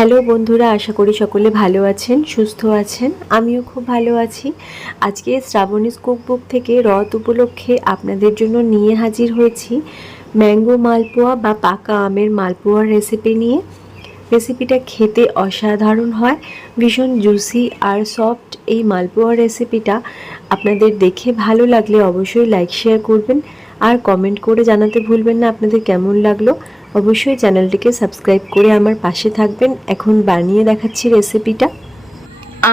Hello বন্ধুরা, আশা করি সকলে ভালো আছেন, সুস্থ আছেন। আমিও খুব ভালো আছি। আজকে শ্রাবণীস কুকবুক থেকে রথ উপলক্ষে আপনাদের জন্য নিয়ে হাজির হয়েছি ম্যাঙ্গো মালপোয়া বা পাকা আমের মালপোয়ার রেসিপি নিয়ে। রেসিপিটা খেতে অসাধারণ হয়, ভীষণ জুসি আর সফট। এই মালপোয়ার রেসিপিটা আপনাদের দেখে ভালো লাগলে অবশ্যই লাইক শেয়ার করবেন আর কমেন্ট করে জানাতে ভুলবেন না আপনাদের কেমন লাগলো। অবশ্যই চ্যানেলটিকে সাবস্ক্রাইব করে আমার পাশে থাকবেন। এখন বানিয়ে দেখাচ্ছি রেসিপিটা।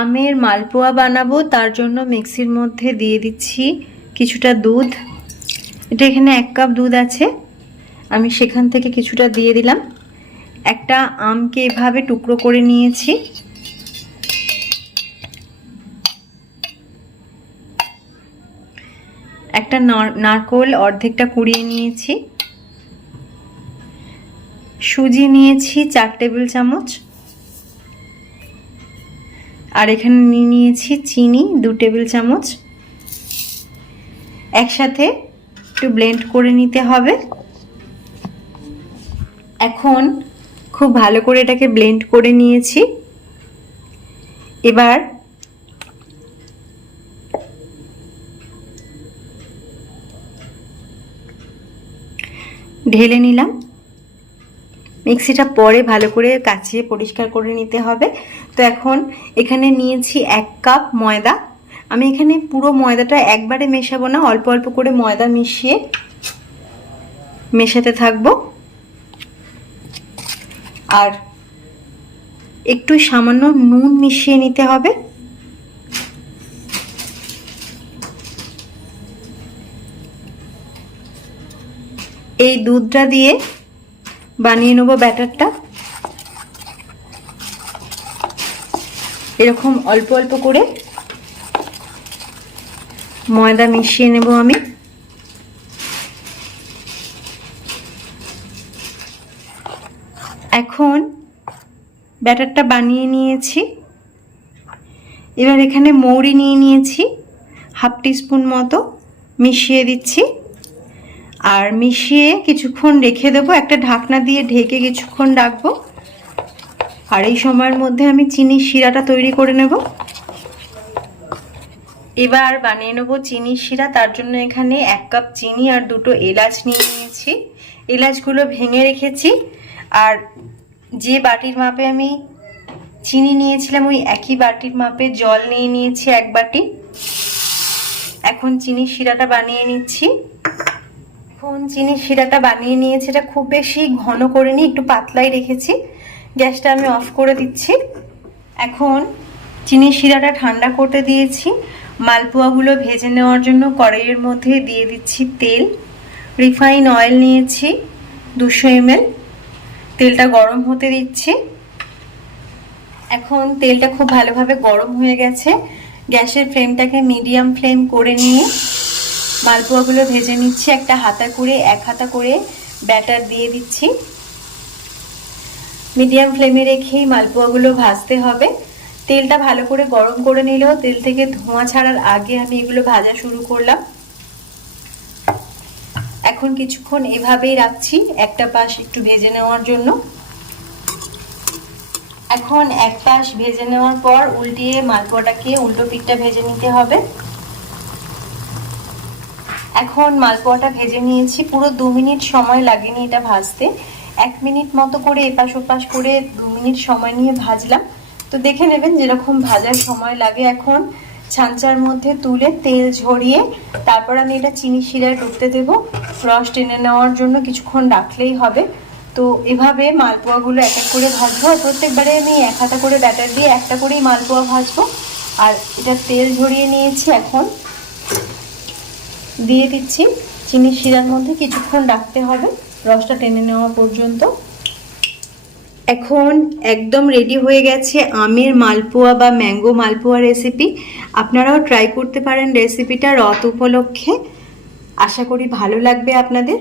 আমের মালপোয়া বানাবো, তার জন্য মিক্সির মধ্যে দিয়ে দিচ্ছি কিছুটা দুধ। এটা এখানে 1 কাপ দুধ আছে, আমি সেখান থেকে কিছুটা দিয়ে দিলাম। একটা আমকে এভাবে টুকরো করে নিয়েছি। একটা নারকেল অর্ধেকটা কুড়িয়ে নিয়েছি। সুজি নিয়েছি 4 টেবিল চামচ, আর এখানে নিয়ে নিয়েছি চিনি 2 টেবিল চামচ। একসাথে একটু ব্লেন্ড করে নিতে হবে। এখন খুব ভালো করে এটাকে ব্লেন্ড করে নিয়েছি। এবার ঢেলে নিলাম। মিক্সিটা পরে ভালো করে কাচিয়ে পরিষ্কার করে নিতে হবে। তো এখন এখানে নিয়েছি 1 কাপ ময়দা। আমি এখানে পুরো ময়দাটা একবারে মেশাবো না, অল্প অল্প করে ময়দা মিশিয়ে মেশাতে থাকবো। আর একটু সামান্য নুন মিশিয়ে নিতে হবে। এই দুধটা দিয়ে বানিয়ে নেব ব্যাটারটা। এরকম অল্প অল্প করে ময়দা মিশিয়ে নেব আমি। এখন ব্যাটারটা বানিয়ে নিয়েছি। এবার এখানে মৌরি নিয়ে নিয়েছি 1/2 টিস্পুন মতো, মিশিয়ে দিচ্ছি। আর মিশিয়ে কিছুক্ষণ রেখে দেবো, একটা ঢাকনা দিয়ে ঢেকে কিছুক্ষণ রাখবো। আর এই সময়ের মধ্যে আমি চিনির শিরাটা তৈরি করে নেব। এবার বানিয়ে নেব চিনির শিরা। তার জন্য এখানে 1 কাপ চিনি আর 2টো এলাচ নিয়ে নিয়েছি। এলাচগুলো ভেঙে রেখেছি। আর যে বাটির মাপে আমি চিনি নিয়েছিলাম ওই একই বাটির মাপে জল নিয়ে নিয়েছি 1 বাটি। এখন চিনির শিরাটা বানিয়ে নিচ্ছি। এখন চিনির শিরাটা বানিয়ে নিয়েছি। এটা খুব বেশি ঘন করে নিই, একটু পাতলাই রেখেছি। গ্যাসটা আমি অফ করে দিচ্ছি। এখন চিনির শিরাটা ঠান্ডা করতে দিয়েছি। মালপোয়াগুলো ভেজে নেওয়ার জন্য কড়াইয়ের মধ্যে দিয়ে দিচ্ছি তেল। রিফাইন অয়েল নিয়েছি 200 ml। তেলটা গরম হতে দিচ্ছি। এখন তেলটা খুব ভালোভাবে গরম হয়ে গেছে। গ্যাসের ফ্লেমটাকে মিডিয়াম ফ্লেম করে নিয়ে মালপোয়াগুলো ভেজে নিচ্ছি। একটা হাতা করে 1 হাতা করে ব্যাটার দিয়ে দিচ্ছি। মিডিয়াম ফ্লেমে রেখেই মালপোয়াগুলো ভাজতে হবে। তেলটা ভালো করে গরম করে নিলেও তেল থেকে ধোঁয়া ছাড়ার আগে আমি এগুলো ভাজা শুরু করলাম। এখন কিছুক্ষণ এভাবেই রাখছি একটা পাশ একটু ভেজে নেওয়ার জন্য। এখন এক পাশ ভেজে নেওয়ার পর উল্টিয়ে মালপোয়াটাকে উল্টো পিঠটা ভেজে নিতে হবে। এখন মালপোয়াটা ভেজে নিয়েছি। পুরো 2 মিনিট সময় লাগেনি এটা ভাজতে। 1 মিনিট মতো করে এপাশ ওপাশ করে 2 মিনিট সময় নিয়ে ভাজলাম। তো দেখে নেবেন যেরকম ভাজার সময় লাগে। এখন ছাঁচার মধ্যে তুলে তেল ঝরিয়ে তারপর আমি এটা চিনি শিরায় ডুবতে দেবো। রস টেনে নেওয়ার জন্য কিছুক্ষণ রাখলেই হবে। তো এভাবে মালপোয়াগুলো এক এক করে ভাজবো। প্রত্যেকবারে আমি 1 হাতা করে ব্যাটার দিয়ে একটা করেই মালপোয়া ভাজবো। আর এটা তেল ঝরিয়ে নিয়েছি, এখন দিয়ে দিচ্ছি চিনির শিরার মধ্যে। কিছুক্ষণ রাখতে হবে রসটা টেনে নেওয়া পর্যন্ত। এখন একদম রেডি হয়ে গেছে আমের মালপোয়া বা ম্যাঙ্গো মালপোয়া রেসিপি। আপনারাও ট্রাই করতে পারেন রেসিপিটা রথ উপলক্ষে। আশা করি ভালো লাগবে আপনাদের।